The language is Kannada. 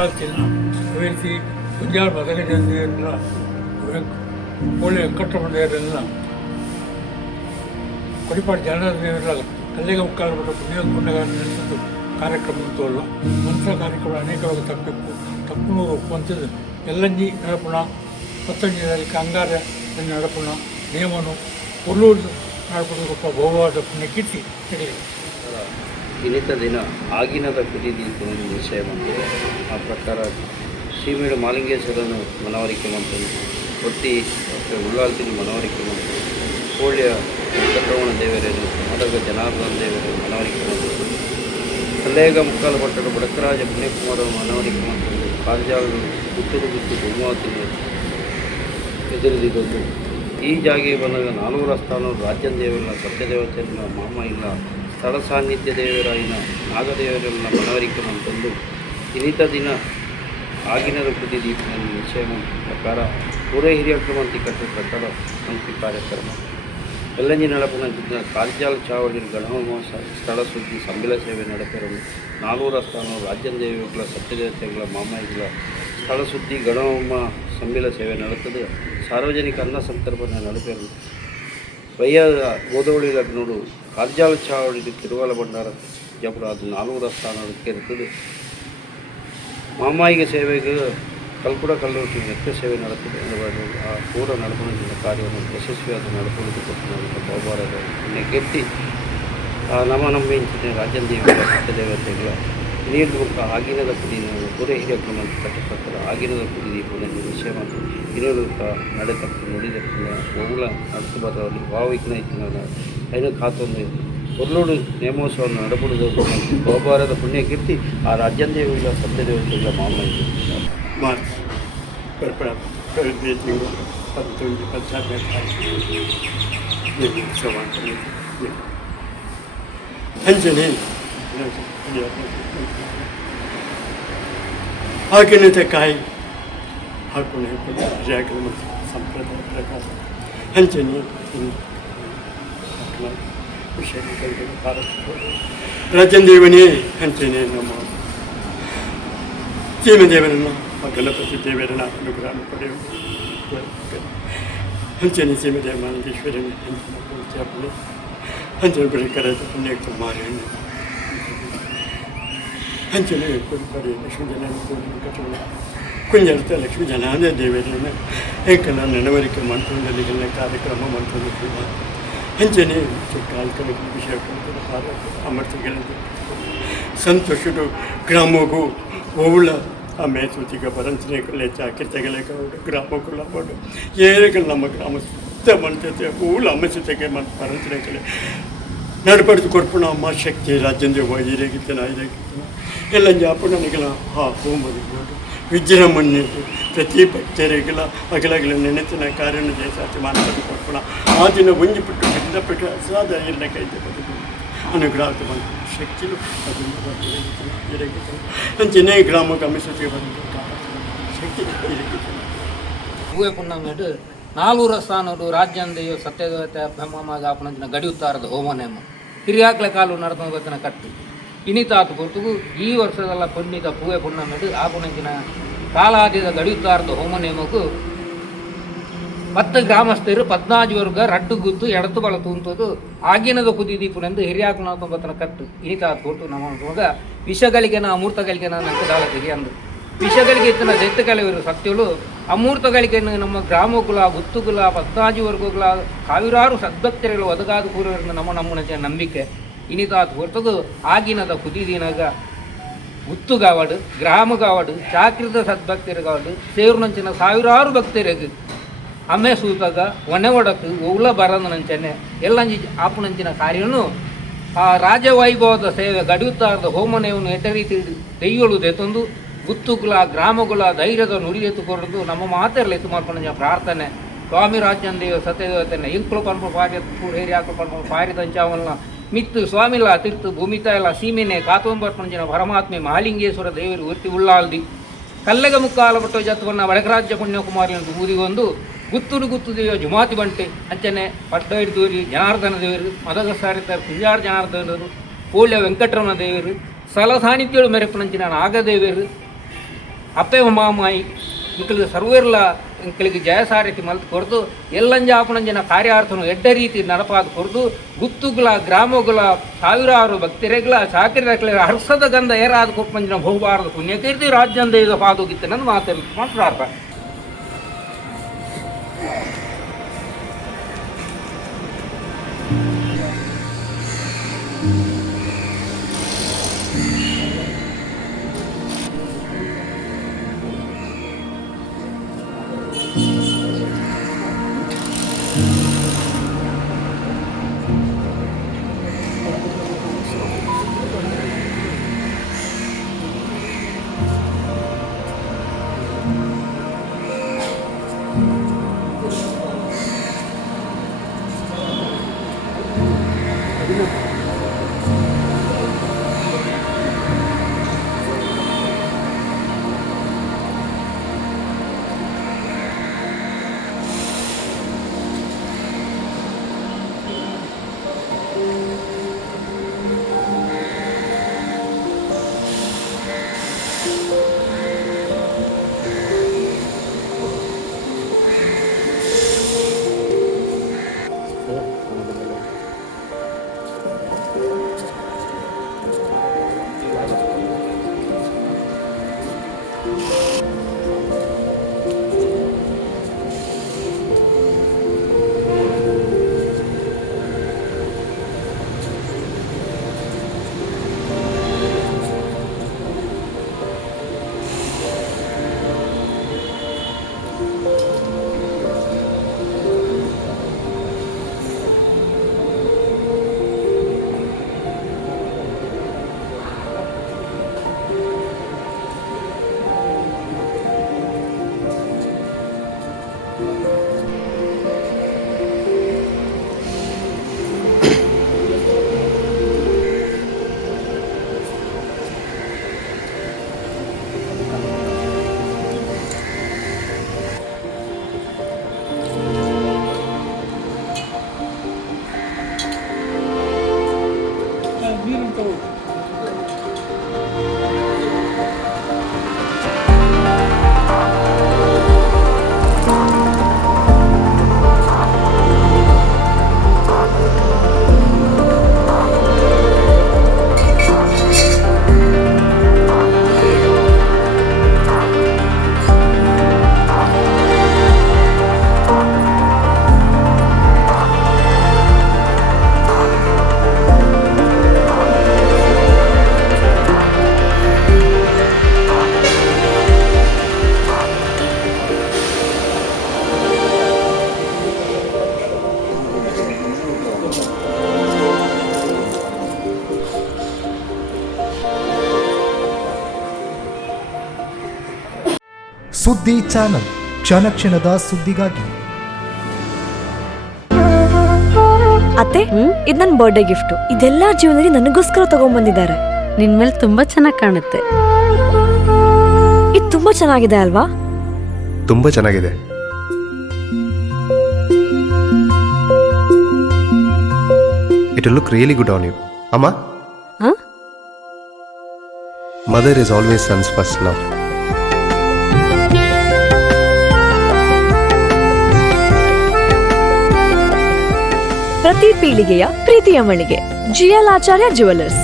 ವೇಸಿ ಕುಂಜಾಳ ಬದಲಿಗೆಲ್ಲ ಒಳ್ಳೆಯ ಕಟ್ಟಮಂಡೆಯರೆಲ್ಲ ಕೊಡಿಪಾಡು ಜನರ ದೇವರೆಲ್ಲ ಕಲ್ಲಿಗೆ ಮುಕ್ಕಾಲು ಬಿಟ್ಟು ಪುಣ್ಯಕೊಂಡಾಗ ನಡೆಸಿದ್ದು ಕಾರ್ಯಕ್ರಮ ಅಲ್ಲ ಮಂತ್ರ ಕಾರ್ಯಕ್ರಮ ಅನೇಕವಾಗಿ ತಪ್ಪನೂರು ಒಪ್ಪಂತದ್ದು ಎಲ್ಲಂಜಿ ನಡಪುಣ ಮತ್ತೊಂದು ಅಂಗಾರ ನಡಪುಣ ನೇಮನು ಒಲ್ಲೂರು ನಡ್ಕೊಂಡು ಬಹುವಾದ ಪುಣ್ಯ ಕೀರ್ತಿ ಇನ್ನಿತ ದಿನ ಆಗಿನದ ಕುದಿದೀಪ ವಿಷಯ ಬಂತು. ಆ ಪ್ರಕಾರ ಶ್ರೀಮೇಡು ಮಾಲಿಂಗೇಶ್ವರನು ಮನವರಿಕೆ ಮಂತು, ಒತ್ತಿ ಉಳ್ಳಾಲ್ತಿನಿ ಮನವರಿಕೆ ಮಂತು, ಕೋಳ್ಯ ವೆಂಕಟರಮಣ ದೇವರೇನು ಮದಗ ಜನಾರ್ದನ ದೇವರು ಮನವರಿಕೆ ಮಂತು, ಕಲ್ಲೇಗ ಮುಕ್ಕಾಲು ಪಟ್ಟರು ಬಡಕರಾಜ ಪುಣ್ಯಕುಮಾರ ಮನವರಿಕೆ ಮಂತು, ಕಾಲ್ಜಾಳು ಗುತ್ತುರು ಬಹುಮಾತಿನಿ ಎದುರಿದಿದ್ದು ಈ ಜಾಗೆ ಬಂದಾಗ 400 ಸ್ಥಾನ ರಾಜ್ಯ ದೇವರನ್ನ ಸತ್ಯದೇವತೆಯನ್ನ ಮಾಮ ಇಲ್ಲ ಸ್ಥಳ ಸಾನ್ನಿಧ್ಯ ದೇವರಾಯಿನ ನಾಗದೇವರನ್ನ ಮನವರಿಕೆ ಮಂತಂದು ಇನ್ನಿತ ದಿನ ಆಗಿನದ ಕೃತಿ ದೀಪಿನ ನಿಶ್ಚಯ ಪ್ರಕಾರ ಪೂರೈ ಹಿರಿಯ ಕ್ರಮಂತಿ ಕಟ್ಟ ಪ್ರಕಾರ ಮಂತ್ರಿ ಕಾರ್ಯಕ್ರಮ ಎಲ್ಲಂಜಿ ನಡಪನ ಕಾರ್ಜಾಲ ಚಾವಡಿ ಗಣಹೋಮ ಸ್ಥಳ ಸುದ್ದಿ ಸಂಬಿಲ ಸೇವೆ ನಡೆಪರಲು 400 ಸ್ಥಾನ ರಾಜ್ಯ ದೇವಗಳ ಸತ್ಯದೇವತೆಗಳ ಮಾಮಾಯಿಗಳ ಸ್ಥಳ ಸುದ್ದಿ ಗಣಹೋಮ ಸಂಬಿಲ ಸೇವೆ ನಡೆತ್ತದೆ. ಸಾರ್ವಜನಿಕ ಅನ್ನ ಸಂದರ್ಭನ ನಡೆಪರಲು ವಯ್ಯದ ಗೋದವಳಿ ಲಗ್ನೋಡು ಕಾರ್ಜಾಲ ಚಾವಡಿ ತಿರುವಲ ಭಂಡಾರ ಜಪುರ ಅದು 400 ಸ್ಥಾನಕ್ಕೆ ಇರ್ತದೆ. ಮಾಮಾಯಿಗೆ ಸೇವೆಗೆ ಕಲ್ಕುಡ ಕಲ್ಲೂಟಿ ವ್ಯಕ್ತ ಸೇವೆ ನಡೆತ್ತದೆ. ಆ ಪೂರ್ವ ನಡಪಡಿಸಿದ ಕಾರ್ಯವನ್ನು ಯಶಸ್ವಿಯಾದ ನಡಪಡಿಸಿಕೊಟ್ಟು ಬಹುಬಾರದ ಗೆಟ್ಟಿ ನಮ್ಮಂಚಿನ ರಾಜ್ಯ ದೇವಿಗಳ ಸತ್ಯದೇವತೆಗಳ ನೀರು ಮುಖ ಆಗಿನದ ಕುದಿ ಪೂರೈ ಹಿರಿಯ ಕ್ರಮ ಕಟ್ಟುತ್ತಾರೆ. ಆಗಿನದ ಕುದಿ ದೀಪದ ವಿಷಯ ಮತ್ತು ಹಿರಿಯರು ನಡೆತಕ್ಕ ನುಡಿದಕ್ಕ ಒವುಲ ನಡೆಸಬಾರದಲ್ಲಿ ಭಾವಿಕನ ಇತ್ತಿನ ಐನ ಖಾತೊಂದು ಒರ್ಲೋಡು ನೇಮೋತ್ಸವವನ್ನು ನಡಪಡುವುದು ಬಹುಬಾರದ ಪುಣ್ಯ ಕೀರ್ತಿ ಆ ರಾಜ್ಯದೇವಿಗಳ ಸತ್ಯದೇವತೆಗಳ ಮಾಮಾಯಿತು. ಮಾರ್ಚ್ ತಿಂಗಳು 19 ಅಂಜನೆ ಆಗಿನದ ಕಾಯಿ ಹಾಕೊಂಡು ಜಾಗೃತ ಸಂಪ್ರದಾಯ ಪ್ರಕಾರ ಅಂಜನೆ ವಿಷಯಗಳು ರಾಜದೇವನೇ ಅಂಜನೆ ನಮ್ಮ ಸೀಮದೇವರನ್ನು ಗಣಪತಿ ದೇವರನ್ನ ಅನುಗ್ರಹ ಪಡೆಯುವ ಹಂಚನೆ ಸೀಮದೇವ ಮಾಲಿಂಗೇಶ್ವರನ ಹಂಚನೆ ಹಂಚನೆ ಬೆಳಕರಾದ ಪುಣ್ಯಕುಮಾರನ್ನು ಹಂಚನೆ ಕೊಡಿಪಾಡಿ ಲಕ್ಷ್ಮೀ ಜನ ವೆಂಕಟರಮಣ ಕುಂಜಾರ್ಥ ಲಕ್ಷ್ಮೀ ಜನಾರ್ದ ದೇವರನ್ನು ಏಕನ ನೆನವರಿಕೆ ಮಂತ್ರದಲ್ಲಿಗೆಲ್ಲ ಕಾರ್ಯಕ್ರಮ ಮಂತ್ರದಲ್ಲಿ ಹಂಚನೆ ಕಾಲ್ಕಲ ವಿಷಯ ಅಮೃತಗಳನ್ನು ಸಂತೋಷಡು ಗ್ರಾಮಗೂ ಓವುಳ ಆಮೇಲೆ ಸೂಚಿಗೆ ಪರಂಚನೆಗಳೇ ಚಾಕಿರ್ತಗಳೇ ಗ್ರಾಮಗಳು ಅವಾರ್ಡು ಏರೆಗಳು ನಮ್ಮ ಗ್ರಾಮ ಸುತ್ತ ಮಾಡ್ತೈತೆ ಊಳ ಅಮ್ಮಸತೆಗೆ ಮತ್ತು ಪರಂಚನೆಗಳೇ ನಡ್ಪಡಿಸಿ ಕೊಡ್ಪುಣ ಅಮ್ಮ ಶಕ್ತಿ ರಾಜ್ಯಂದ ಇರೇಗಿತ್ತನ ಇರೇಗಿತ್ತನ ಎಲ್ಲ ಜಾಪುಣನಿಗಳ ಹೋಮರಿಬೋದು ವಿಜೃಂಭಣೆಯಿಟ್ಟು ಪ್ರತಿ ಭಕ್ತರಿಗೆಲ್ಲ ಅಗಲಗಳ ನೆನೆತಿನ ಕಾರ್ಯನ ದೇಶಾತಿ ಮಾನವರು ಕೊಡ್ಪುಣ ಆ ದಿನ ಒಂಜಿಬಿಟ್ಟು ಬಿದ್ದಪಟ್ಟು ಅಸಾದ ಎಲ್ಲ ಕೈತೆ ಬದುಕು ಅನುಗ್ರಹ ಬಂತು ಶಕ್ತಿಲು ಅದನ್ನು ಇರಗಿತ್ತು ಅಂಚೆನೇ ಗ್ರಾಮಕ್ಕೆ ಅಮಿಸತಿಗೆ ಬಂದು ಶಕ್ತಿ ಇರಗಿತ್ತು. ಹೂವೆ ಪುಣ್ಣಮೇಡು 400 ಸ್ಥಾನಗಳು ರಾಜ್ಯಂದೆಯು ಸತ್ಯದೇವತೆ ಬ್ರಹ್ಮಮಾಗ ಆಪಣಂಚಿನ ಗಡಿಯುತ್ತಾರದ ಹೋಮನೇಮ ಹಿರಿಯಾಕ್ಲ ಕಾಲು ನಡೆದ ಗೊತ್ತಿನ ಕಟ್ಟು ಇನಿತಾತು ಹೊರತುಗು ಈ ವರ್ಷದಲ್ಲ ಪುಣ್ಯದ ಹೂವೆ ಪುಣ್ಣಮೇಡು ಆಪಣಂಚಿನ ಕಾಲಾದಿದ ಗಡಿಯುತ್ತಾರದ ಹೋಮನೇಮಕ್ಕೂ 10 ಗ್ರಾಮಸ್ಥರು 14 ವರ್ಗ ರಡ್ಡು ಗುದ್ದು ಎಡತು ಬಳತು ಅಂತದ್ದು ಆಗಿನದ ಕುದಿ ದೀಪನೆಂದು ಹಿರಿಯಾಕನ ತೊಂಬತ್ತನ ಕಟ್ಟು ಇನಿತಾತು ಕೊಟ್ಟು ನಮ್ಮ ವಿಷಗಳಿಗೆ ಅಮೂರ್ತಗಳಿಗೆ ನಂಗೆ ದಾಳತೆಗೆ ಅಂದು ವಿಷಗಳಿಗೆ ಇತ್ತಿನ ದೈತ್ಯಕಲೆಯವರು ಸತ್ಯಗಳು ಅಮೂರ್ತಗಳಿಗೆ ನಮ್ಮ ಗ್ರಾಮಗಳ ಗುತ್ತುಗಳ 14 ವರ್ಗಗಳ ಸಾವಿರಾರು ಸದ್ಭಕ್ತರುಗಳು ಒದಗಾದ ಕೂರವರನ್ನು ನಮ್ಮನ ನಂಬಿಕೆ ಇನಿತಾತು ಹೊರತದು ಆಗಿನದ ಕುದಿದಿನಾಗ ಗುತ್ತುಗಾವಡು ಗ್ರಾಮಗಾವಡು ಚಾಕ್ರಿತ ಸದ್ಭಕ್ತರುಗಾವಡು ಸೇರುನಂಚಿನ ಸಾವಿರಾರು ಭಕ್ತರಿಗೆ ಅಮ್ಮೆ ಸೂತಾಗ ಒನೆ ಒಡಕು ಒವ್ಲ ಬರೋದು ನಂಚನೆ ಎಲ್ಲಂಜಿ ಆಪುನಂಚಿನ ಕಾರ್ಯನು ಆ ರಾಜವೈಭವದ ಸೇವೆ ಗಡಿಯುತ್ತಾರದ ಹೋಮನೆಯನ್ನು ಎಟರೀತಿ ದೈವಳು ದೆತ್ತೊಂದು ಗುತ್ತುಗಳ ಗ್ರಾಮಗಳ ಧೈರ್ಯದ ನುಡಿಯೆತ್ತು ಕೊರದು ನಮ್ಮ ಮಾತೆಲ್ಲ ಎತ್ತು ಮಾಡ್ಕೊಂಡ ಪ್ರಾರ್ಥನೆ ಸ್ವಾಮಿ ರಾಜ್ಯಂದೇವ ಸತ್ಯದೇವತೆನ ಇಂಕ್ಳು ಪನ್ಪು ಪಾರ್ಯ ಕೂಡ ಹೇರಿ ಹಾಕಲು ಪನ್ಪು ಪಾರಿದಂಚಾವನ್ನ ಮಿತ್ತು ಸ್ವಾಮಿಲ ತೀರ್ತು ಭೂಮಿತ ಎಲ್ಲ ಸೀಮೆನೆ ಕಾತೊಂಬರ್ಪಂಜಿನ ಪರಮಾತ್ಮೆ ಮಹಾಲಿಂಗೇಶ್ವರ ದೇವರು ಒತ್ತಿ ಉಳ್ಳಾಲ್ದಿ ಕಲ್ಲೆಗ ಮುಕ್ಕಾಲ ಬಟ್ಟು ಜತ್ವನ್ನ ವಡಕರಾಜ್ಯ ಪುಣ್ಯಕುಮಾರಿ ಅಂತ ಊದಿಗೊಂದು ಗುತ್ತು ದೇವ ಜುಮಾತಿ ಬಂಟೆ ಅಂಚನೆ ಪಡ್ಡ ಹಿಡಿದೂರಿ ಜನಾರ್ದನ ದೇವರು ಮದಗ ಸಾರಿತಾರೆ ಕುಂಜಾರ ಜನಾರ್ದನರು ಕೋಳ್ಯ ವೆಂಕಟರಮಣ ದೇವರು ಸಲ ಸಾನ್ನಿಧ್ಯಗಳು ಮೆರೆಪನಂಚಿನ ನಾಗದೇವರು ಅಪ್ಪೆ ಮಾಮಾಯಿ ಇಂಕಲಿಗೆ ಸರ್ವೇರ್ಲ ಇಂಕಲಿಗೆ ಜಯಸಾರಥಿ ಮಲ್ತು ಕೊರ್ದು ಎಲ್ಲಂಜ ಆಪಣಂಜನ ಕಾರ್ಯಾರ್ಥನು ಎಡ್ಡ ರೀತಿ ನಡಪಾದ ಕೊರ್ದು ಗುತ್ತುಗಳ ಗ್ರಾಮಗಳ ಸಾವಿರಾರು ಭಕ್ತರೆಗಳ ಚಾಕರಿಗಳ ಹರ್ಷದ ಗಂಧ ಏರಾದ ಕೊಪ್ಪಂಜನ ಬಹುಬಾರದ ಪುಣ್ಯಕೀರ್ತಿ ರಾಜ್ಯಂದ ಪಾದೋಗಿತ್ತೆ ನನ್ನ ಮಾತಾಡ್ತ ಸುದ್ದಿ ಚಾನಲ್, ಕ್ಷಣ ಕ್ಷಣದ ಸುದ್ದಿಗಾಗಿ. ಅತ್ತೆ, ಇದು ನನ್ನ ಬರ್ಡೇ ಗಿಫ್ಟ್. ಇದೆಲ್ಲ ಜೀವನದಲ್ಲಿ ನನಗೋಸ್ಕರ ತಗೊಂಡ್ಬಂದಿದ್ದಾರೆ. ನಿನ್ ಮೇಲೆ ತುಂಬಾ ಚೆನ್ನಾಗಿ ಕಾಣುತ್ತೆ. ಇದು ತುಂಬಾ ಚೆನ್ನಾಗಿದೆ ಅಲ್ವಾ? ತುಂಬಾ ಚೆನ್ನಾಗಿದೆ. It will look really good on you. Amma? Huh? Mother is always son's first love. ಪ್ರತಿ ಪೀಳಿಗೆಯ ಪ್ರೀತಿಯ ಮಳಿಗೆ GL ಆಚಾರ್ಯ ಜ್ಯುವೆಲರ್ಸ್.